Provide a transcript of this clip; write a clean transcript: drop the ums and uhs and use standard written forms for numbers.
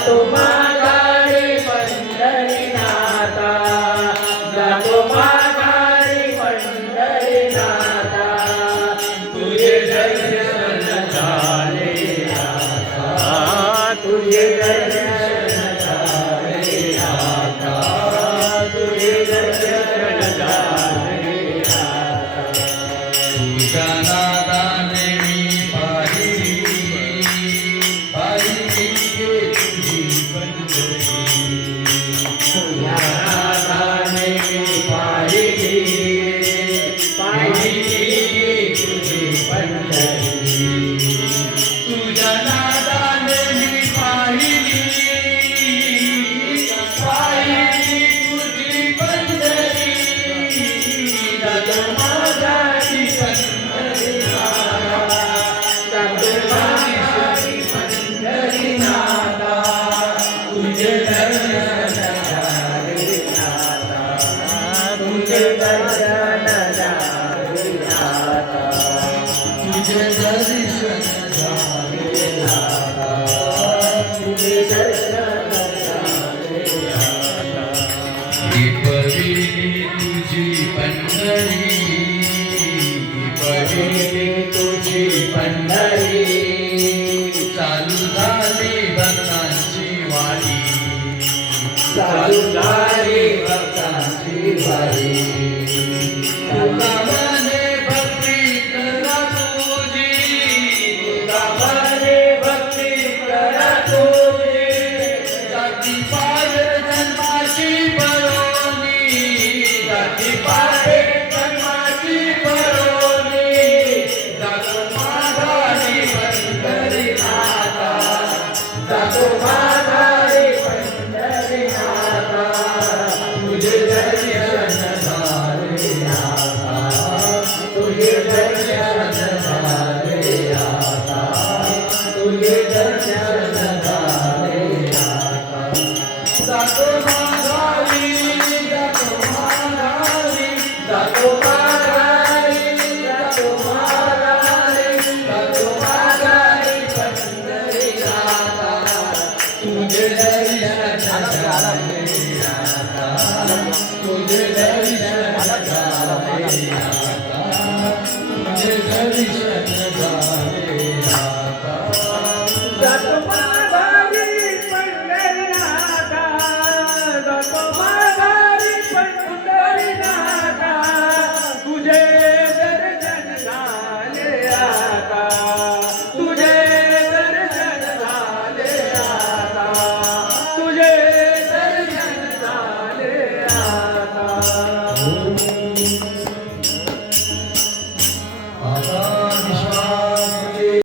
जातो माघारी पंढरीनाथा, जातो माघारी पंढरीनाथा, तुझे दर्शन झाले आता, तुझे दर्शन झाले आता, तुझे दर्शन झाले आता. तुझ्या नादाने मी पाहिली तुझी पंढरी, तुझ्या नादाने मी पाहिली तुझी पंढरी, तुझ्या नादाने मी पाहिली तुझी पंढरी, जातो माघारी पंढरीनाथा, जातो माघारी पंढरीनाथा, तुझे दर्शन झाले आता, तुझे दर्शन झाले आता, तुझे दर्शन झाले आता, तुझे दर्शन झाले आता. ही पविली तुझी पंढरी, पविली तुझी पंढरी, चालू झाली भक्तांची वारी, चालू झाली भक्तांची वारी. तुला म्हणे भक्ती करा तुझी, तुला म्हणे भक्ती करा तुझी, जाती पार जन्माची बरोनी, जाती पारे जन्माची बरोणी, जातो माघारी पंढरीनाथा, जातो माघारी पंढरीनाथा, तुझे दर्शन झाले आता, तुझे दर्शन झाले आता, तुझे दर्शन झाले आता. जातो माघारी, जातो माघारी, जातो माघारी, जातो माघारी, जातो माघारी पंढरीनाथा, तुझे दर्शन झाले आता, तुझे दर्शन झाले आता, तुझे दर्शन झाले आता. जातो माघारी पंढरीनाथा, जातो माघारी पंढरीनाथा, तुझे दर्शन झाले आता, तुझे दर्शन झाले आता, तुझे दर्शन झाले आता.